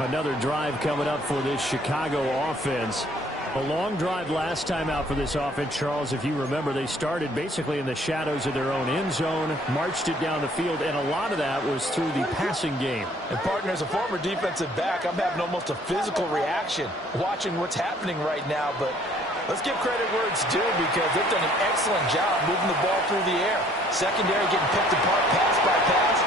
Another drive coming up for this Chicago offense. A long drive last time out for this offense, Charles. If you remember, they started basically in the shadows of their own end zone, marched it down the field, and a lot of that was through the passing game. And, partner, as a former defensive back, I'm having almost a physical reaction watching what's happening right now. But let's give credit where it's due because they've done an excellent job moving the ball through the air. Secondary getting picked apart pass by pass.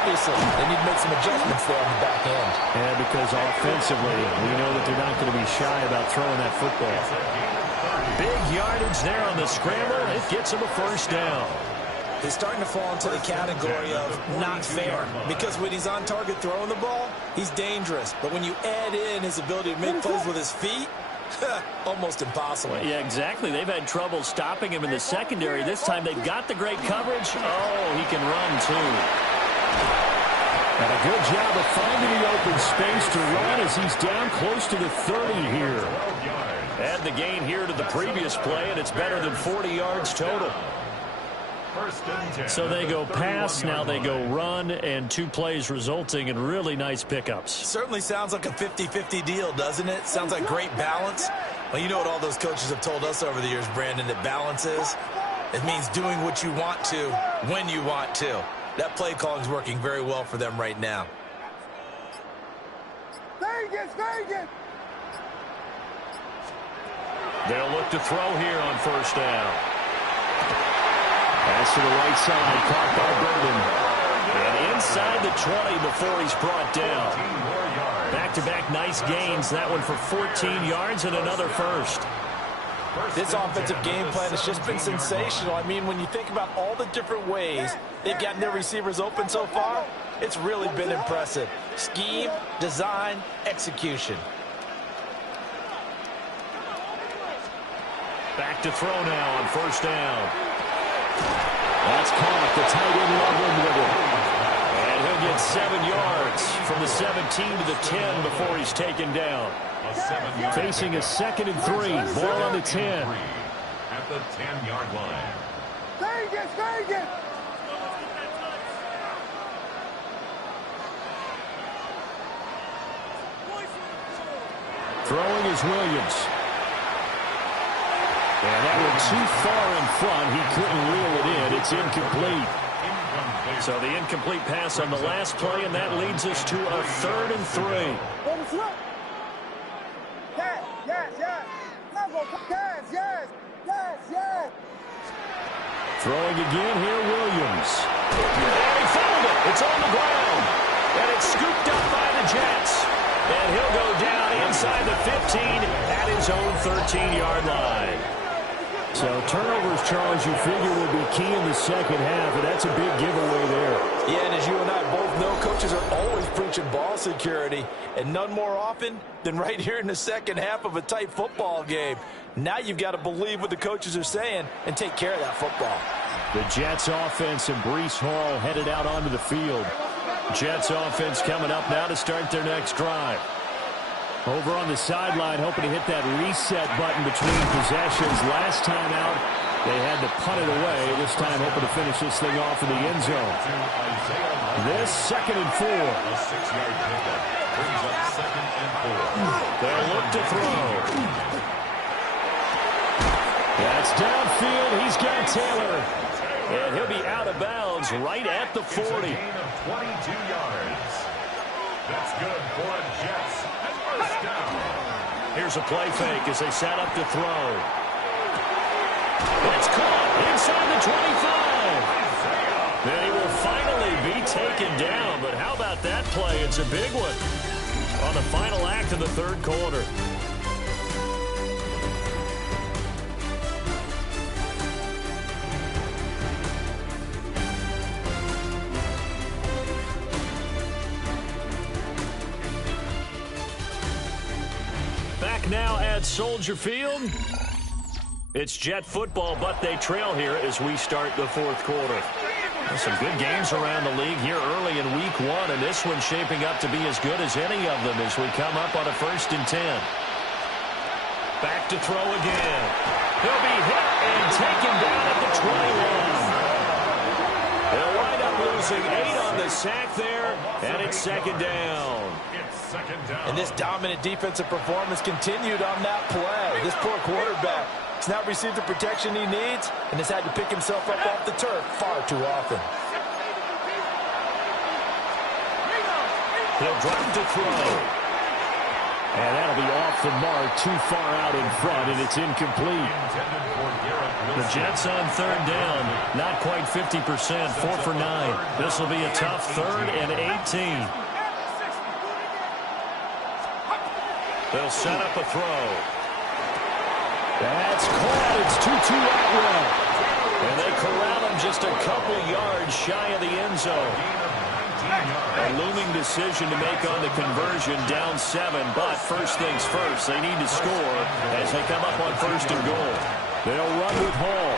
Obviously, they need to make some adjustments there on the back end. And because offensively, we know that they're not going to be shy about throwing that football. Big yardage there on the scramble. It gets him a first down. He's starting to fall into the category of not fair because when he's on target throwing the ball, he's dangerous. But when you add in his ability to make plays with his feet, almost impossible. Well, yeah, exactly. They've had trouble stopping him in the secondary. This time they've got the great coverage. Oh, he can run too. And a good job of finding the open space to run as he's down close to the 30 here. Add the gain here to the previous play, and it's better than 40 yards total. So they go pass, now they go run, and 2 plays resulting in really nice pickups. Certainly sounds like a 50-50 deal, doesn't it? Sounds like great balance. Well, you know what all those coaches have told us over the years, Brandon, that balance is? It means doing what you want to when you want to. That play calling is working very well for them right now. Vegas, Vegas. They'll look to throw here on first down. Pass to the right side, caught by Burden. And inside the 20 before he's brought down. Back-to-back nice gains. That one for 14 yards and another first. This offensive game plan has just been sensational. I mean, when you think about all the different ways they've gotten their receivers open so far, it's really been impressive. Scheme, design, execution. Back to throw now on first down. That's caught. The tight end Loveland with it. And he'll get 7 yards from the 17 to the 10 before he's taken down. Facing a 2nd and 3. Ball on the 10. At the 10-yard line. Vegas, Vegas. Throwing is Williams. And that one too far in front. He couldn't reel it in. It's incomplete. So the incomplete pass on the last play, and that leads us to a 3rd and 3. Yes, yes, yes. Yes, yes, yes, yes. Throwing again here, Williams. And he found it. It's on the ground. And it's scooped up by the Jets. And he'll go down inside the 15 at his own 13-yard line. So turnovers, Charles, you figure will be key in the second half, and that's a big giveaway there. Yeah, and as you and I both know, coaches are always preaching ball security, and none more often than right here in the second half of a tight football game. Now you've got to believe what the coaches are saying and take care of that football. The Jets offense and Breece Hall headed out onto the field. Jets offense coming up now to start their next drive. Over on the sideline, hoping to hit that reset button between possessions. Last time out, they had to punt it away. This time, hoping to finish this thing off in the end zone. This 2nd and 4. A 6-yard pickup brings up 2nd and 4. They'll look to throw. That's downfield. He's got Taylor. And he'll be out of bounds right at the 40. It's a gain of 22 yards. That's good for a Jets. First down. Here's a play fake as they set up to throw. It's caught inside the 25. Then he will finally be taken down. But how about that play? It's a big one on the final act of the third quarter. Back now at Soldier Field. It's Jet football, but they trail here as we start the fourth quarter. There's some good games around the league here early in week one, and this one's shaping up to be as good as any of them as we come up on a 1st and 10. Back to throw again. He'll be hit and taken down at the 21. They'll wind up losing 8 on the sack there, and it's second down. And this dominant defensive performance continued on that play. This poor quarterback has not received the protection he needs and has had to pick himself up off the turf far too often. He'll drop to throw. And that'll be off the mark, too far out in front, and it's incomplete. The Jets on third down, not quite 50%, 4 for 9. This will be a tough 3rd and 18. They'll set up a throw. That's caught. It's 2-2 Atwell. And they corral him just a couple yards shy of the end zone. A looming decision to make on the conversion, down 7. But first things first, they need to score as they come up on 1st and goal. They'll run with Hall.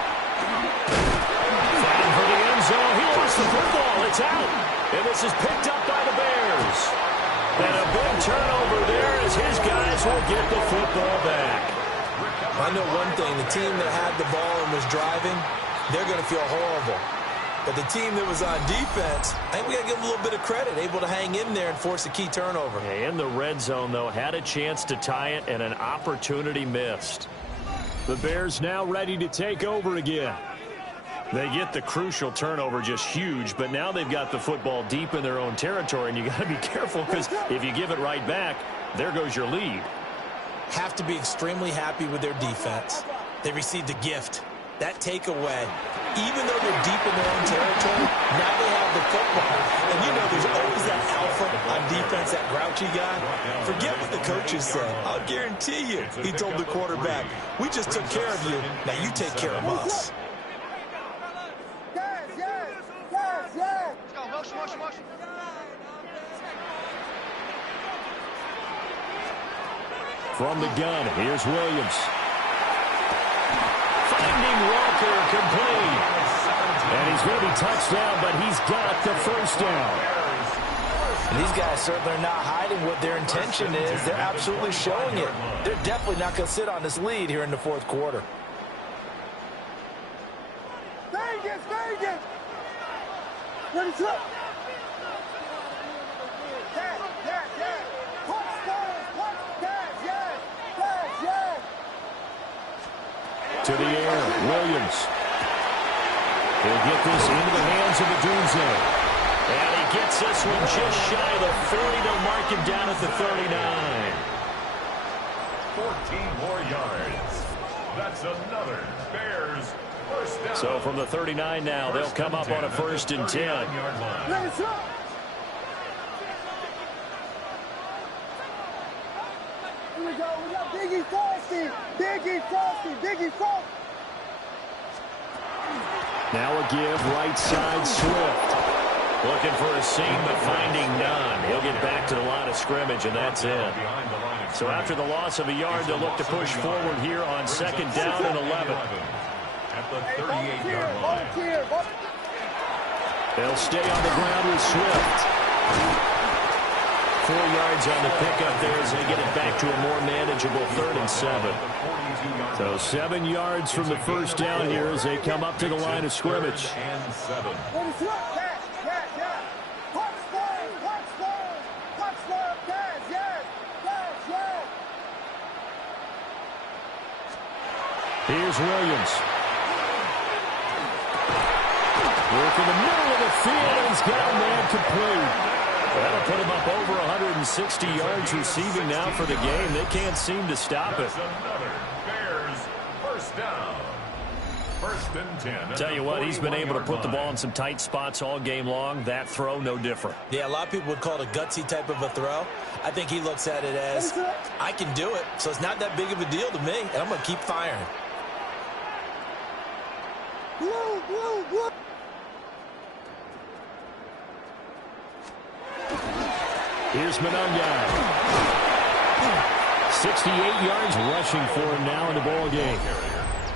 Fighting for the end zone. He lost the football. It's out. And this is picked up by the Bears. And a big turnover there as his guys will get the football back. I know one thing. The team that had the ball and was driving, they're going to feel horrible. But the team that was on defense, I think we got to give them a little bit of credit, able to hang in there and force a key turnover. In the red zone, though, had a chance to tie it and an opportunity missed. The Bears now ready to take over again. They get the crucial turnover, just huge, but now they've got the football deep in their own territory, and you got to be careful because if you give it right back, there goes your lead. Have to be extremely happy with their defense. They received a gift. That takeaway, even though they're deep in their own territory, now they have the football. And you know there's always that alpha on defense, that grouchy guy. Forget what the coaches said. I'll guarantee you, he told the quarterback, we just took care of you, now you take care of us. From the gun, here's Williams. Finding Walker complete. And he's going to be touchdown, but he's got the first down. And these guys certainly are not hiding what their intention is. They're absolutely showing it. They're definitely not going to sit on this lead here in the fourth quarter. Vegas! Ready to To the air, Williams. He'll get this into the hands of the Dunze. And he gets this one just shy of the 40. They'll mark him down at the 39. 14 more yards. That's another Bears first down. So from the 39 now, they'll come up on a 1st and 10. Let's go. Here we go. We got Biggie Frosty. Now a give, right side, Swift. Looking for a seam, but finding none. He'll get back to the line of scrimmage, and that's it. So after the loss of a yard, they'll look to push forward here on 2nd down and 11. At the 38-yard line. They'll stay on the ground with Swift. 4 yards on the pickup there as they get it back to a more manageable 3rd and 7. So 7 yards from the first down here as they come up to the line of scrimmage. And 7. Here's Williams. Work in the middle of the field, and he's got a man complete. That'll put him up over 160 yards receiving now for the game. They can't seem to stop it. Another Bears first down. First and 10. Tell you what, he's been able to put the ball in some tight spots all game long. That throw, no different. Yeah, a lot of people would call it a gutsy type of a throw. I think he looks at it as, I can do it, so it's not that big of a deal to me, and I'm going to keep firing. Here's Monangai. 68 yards rushing for him now in the ball game.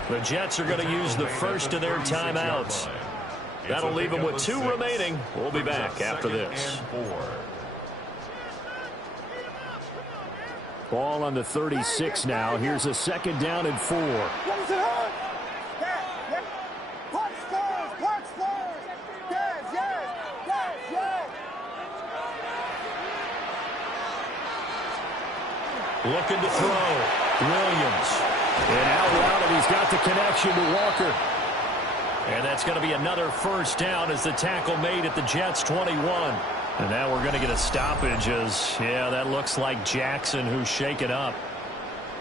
The Jets are going to use the first of their timeouts. That'll leave them with 2 remaining. We'll be back after this. Ball on the 36 now. Here's a 2nd down and 4. Looking to throw. Williams. And out route, and he's got the connection to Walker. And that's going to be another first down as the tackle made at the Jets' 21. And now we're going to get a stoppage as, yeah, that looks like Jackson who's shaken up.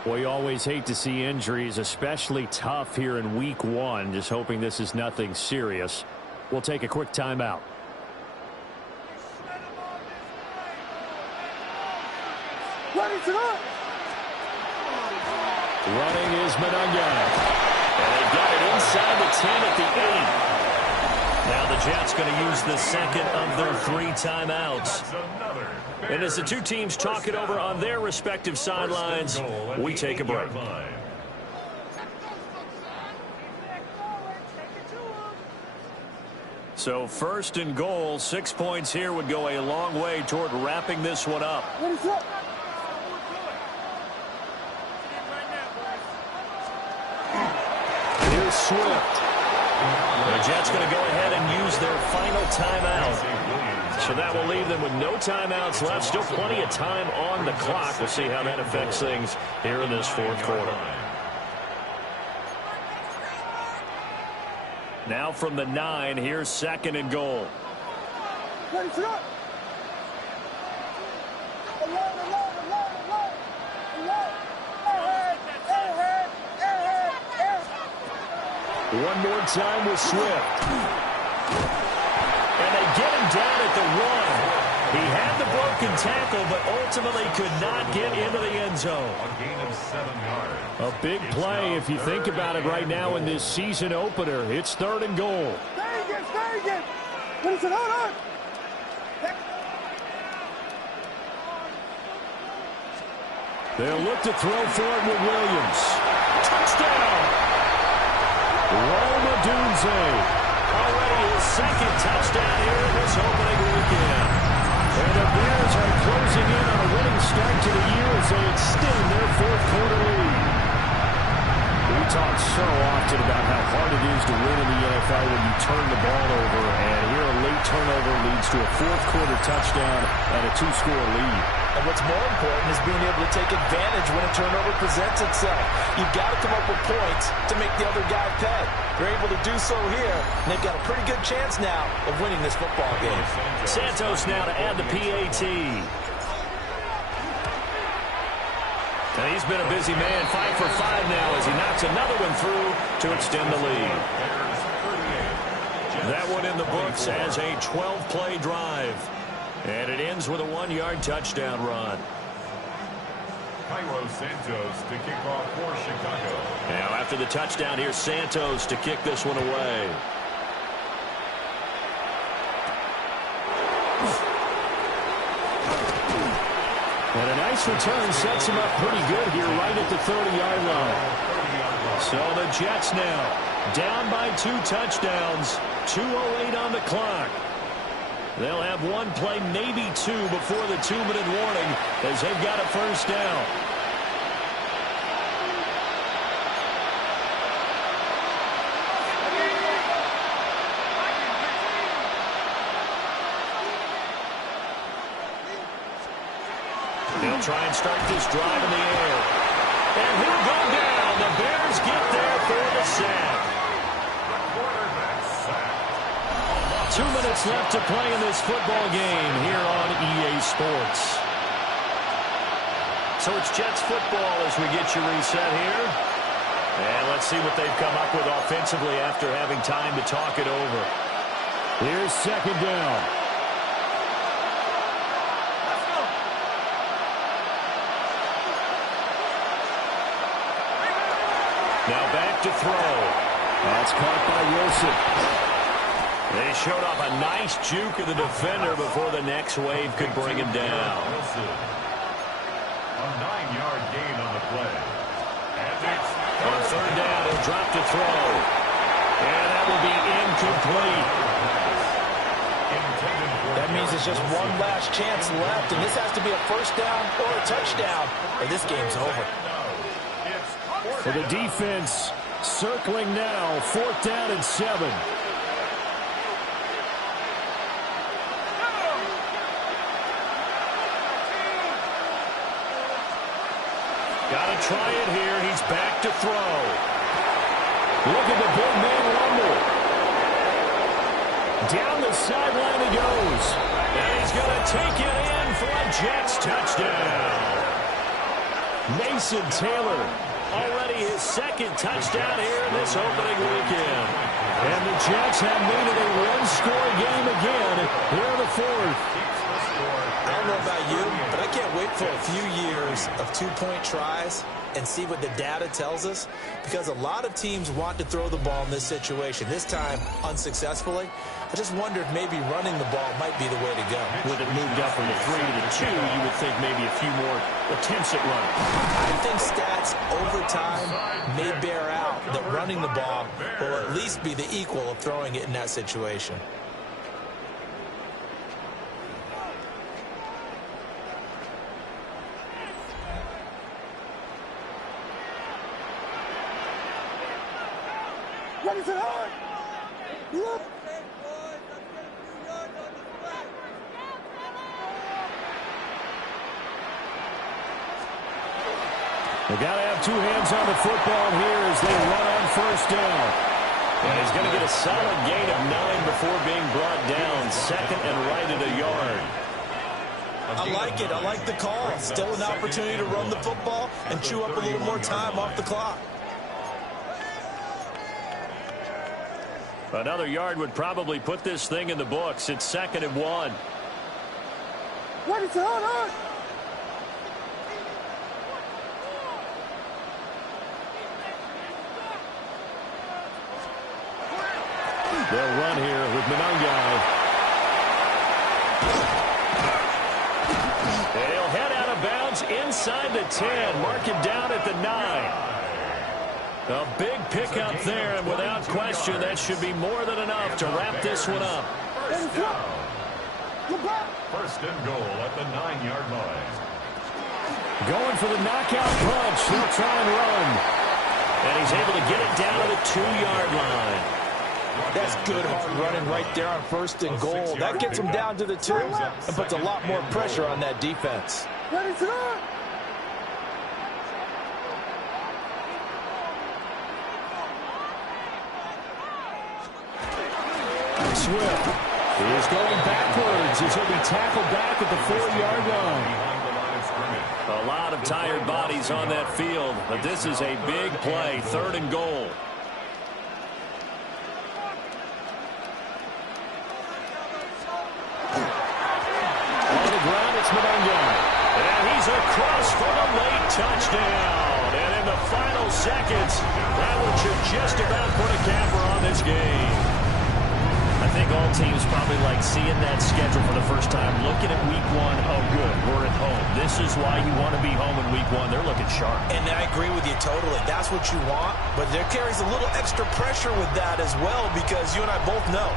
Well, you always hate to see injuries, especially tough here in week 1. Just hoping this is nothing serious. We'll take a quick timeout. Running is Monangai. And they've got it inside the 10 at the 8. Now the Jets going to use the second of their 3 timeouts. And as the 2 teams talk it over on their respective sidelines, we take a break. So 1st and goal, 6 points here would go a long way toward wrapping this one up. Swift. The Jets going to go ahead and use their final timeout. So that will leave them with no timeouts left. Still plenty of time on the clock. We'll see how that affects things here in this 4th quarter. Now from the 9, here's 2nd and goal. One more time with Swift. And they get him down at the 1. He had the broken tackle, but ultimately could not get into the end zone. A gain of 7 yards. A big play if you think about it right now in this season opener. It's 3rd and goal. They'll look to throw for it with Williams. Touchdown! Roma Dunze. Already his 2nd touchdown here in this opening weekend. And the Bears are closing in on a winning start to the year as they extend their 4th quarter lead. We talk so often about how hard it is to win in the NFL when you turn the ball over. And here a late turnover leads to a 4th quarter touchdown and a 2-score lead. And what's more important is being able to take advantage when a turnover presents itself. You've got to come up with points to make the other guy pay. They're able to do so here, and they've got a pretty good chance now of winning this football game. Santos now to add the PAT. And he's been a busy man, 5 for 5 now as he knocks another one through to extend the lead. That one in the books as a 12-play drive. And it ends with a 1-yard touchdown run. Cairo Santos to kick off for Chicago. Now after the touchdown, here's Santos to kick this one away. And a nice return sets him up pretty good here right at the 30-yard line. So the Jets now down by 2 touchdowns, 2:08 on the clock. They'll have 1 play, maybe 2 before the 2-minute warning as they've got a first down. They'll try and start this drive in the air. And he'll go down. The Bears get there for the sack. 2 minutes left to play in this football game here on EA Sports. So it's Jets football as we get you reset here. And let's see what they've come up with offensively after having time to talk it over. Here's second down. Now back to throw. That's caught by Wilson. They showed off a nice juke of the defender before the next wave could bring him down. A 9-yard gain on the play. And it's on third down, he'll drop to throw. And that will be incomplete. That means it's just one last chance left, and this has to be a first down or a touchdown, or this game's over. For the defense, circling now, 4th down and 7. Got to try it here. He's back to throw. Look at the big man rumble. Down the sideline he goes. And he's going to take it in for a Jets touchdown. Mason Taylor, already his second touchdown here in this opening weekend. And the Jets have made it a one-score game again here in the 4th. I don't know about you, but I can't wait for a few years of two-point tries and see what the data tells us, because a lot of teams want to throw the ball in this situation. This time, unsuccessfully. I just wondered maybe running the ball might be the way to go. With it moved up from the 3 to the 2, you would think maybe a few more attempts at running. I think stats over time may bear out that running the ball will at least be the equal of throwing it in that situation. Ready to hard. Look. They got to have two hands on the football here as they run on first down. And he's going to get a solid gain of 9 before being brought down. Second and right at a yard. I like it. I like the call. Still an opportunity to run the football and chew up a little more time off the clock. Another yard would probably put this thing in the books. It's 2nd and 1. Ready to hard. They'll run here with Monangai. They'll head out of bounds inside the 10. Mark him down at the 9. A big pickup there, and without question, that should be more than enough to wrap this one up. First and goal at the 9-yard line. Going for the knockout punch. They'll try and run. And he's able to get it down to the 2-yard line. That's good hard running right there on first and goal. That gets him down to the 2 and puts a lot more pressure on that defense. Ready to hard. Swift is going backwards as he'll be tackled back at the 4-yard line. A lot of tired bodies on that field, but this is a big play, 3rd and goal. On the ground, it's Monangai. And he's across for the late touchdown. And in the final seconds, that one should just about put a capper on this game. I think all teams probably like seeing that schedule for the first time, looking at week 1. Oh, good, we're at home. This is why you want to be home in week 1. They're looking sharp. And I agree with you totally. That's what you want, but there carries a little extra pressure with that as well, because you and I both know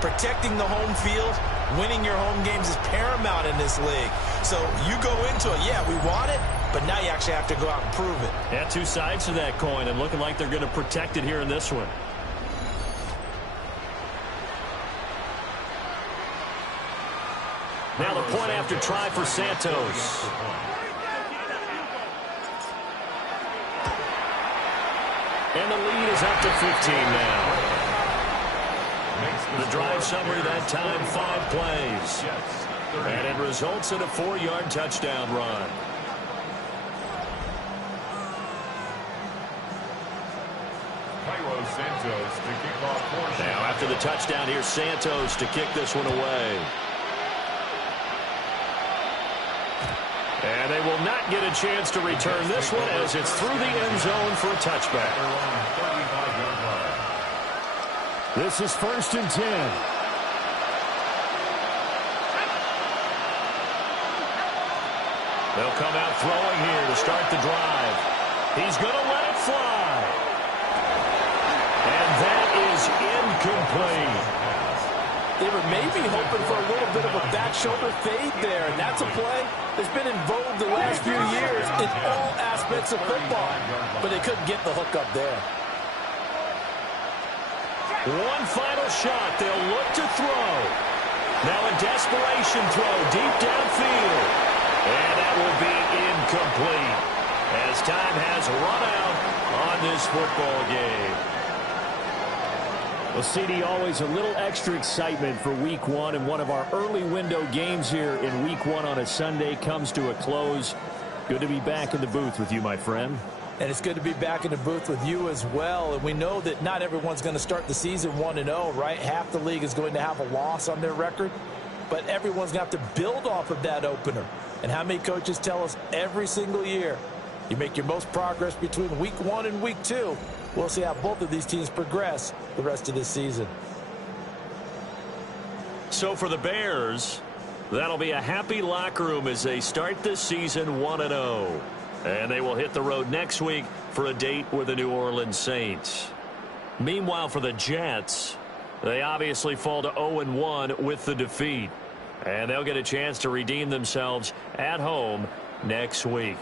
protecting the home field, winning your home games is paramount in this league. So you go into it, yeah, we want it, but now you actually have to go out and prove it. Yeah, two sides to that coin, and looking like they're going to protect it here in this one. Now the point after try for Santos. And the lead is up to 15 now. The drive summary that time, 5 plays. And it results in a 4-yard touchdown run. Santos to kick off portion. Now after the touchdown, here's Santos to kick this one away. And they will not get a chance to return this one as it's through the end zone for a touchback. This is 1st and 10. They'll come out throwing here to start the drive. He's going to let it fly. And that is incomplete. They were maybe hoping for a little bit of a back shoulder fade there, and that's a play that's been in vogue the last few years in all aspects of football. But they couldn't get the hook up there. One final shot. They'll look to throw. Now a desperation throw deep downfield. And that will be incomplete as time has run out on this football game. Well, CD, always a little extra excitement for Week 1, and one of our early window games here in Week 1 on a Sunday comes to a close. Good to be back in the booth with you, my friend. And it's good to be back in the booth with you as well. And we know that not everyone's going to start the season 1-0, right? Half the league is going to have a loss on their record. But everyone's going to have to build off of that opener. And how many coaches tell us every single year, you make your most progress between Week 1 and Week 2. We'll see how both of these teams progress the rest of this season. So for the Bears, that'll be a happy locker room as they start this season 1-0. And they will hit the road next week for a date with the New Orleans Saints. Meanwhile, for the Jets, they obviously fall to 0-1 with the defeat. And they'll get a chance to redeem themselves at home next week.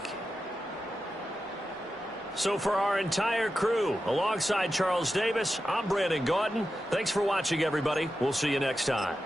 So for our entire crew, alongside Charles Davis, I'm Brandon Gaudin. Thanks for watching, everybody. We'll see you next time.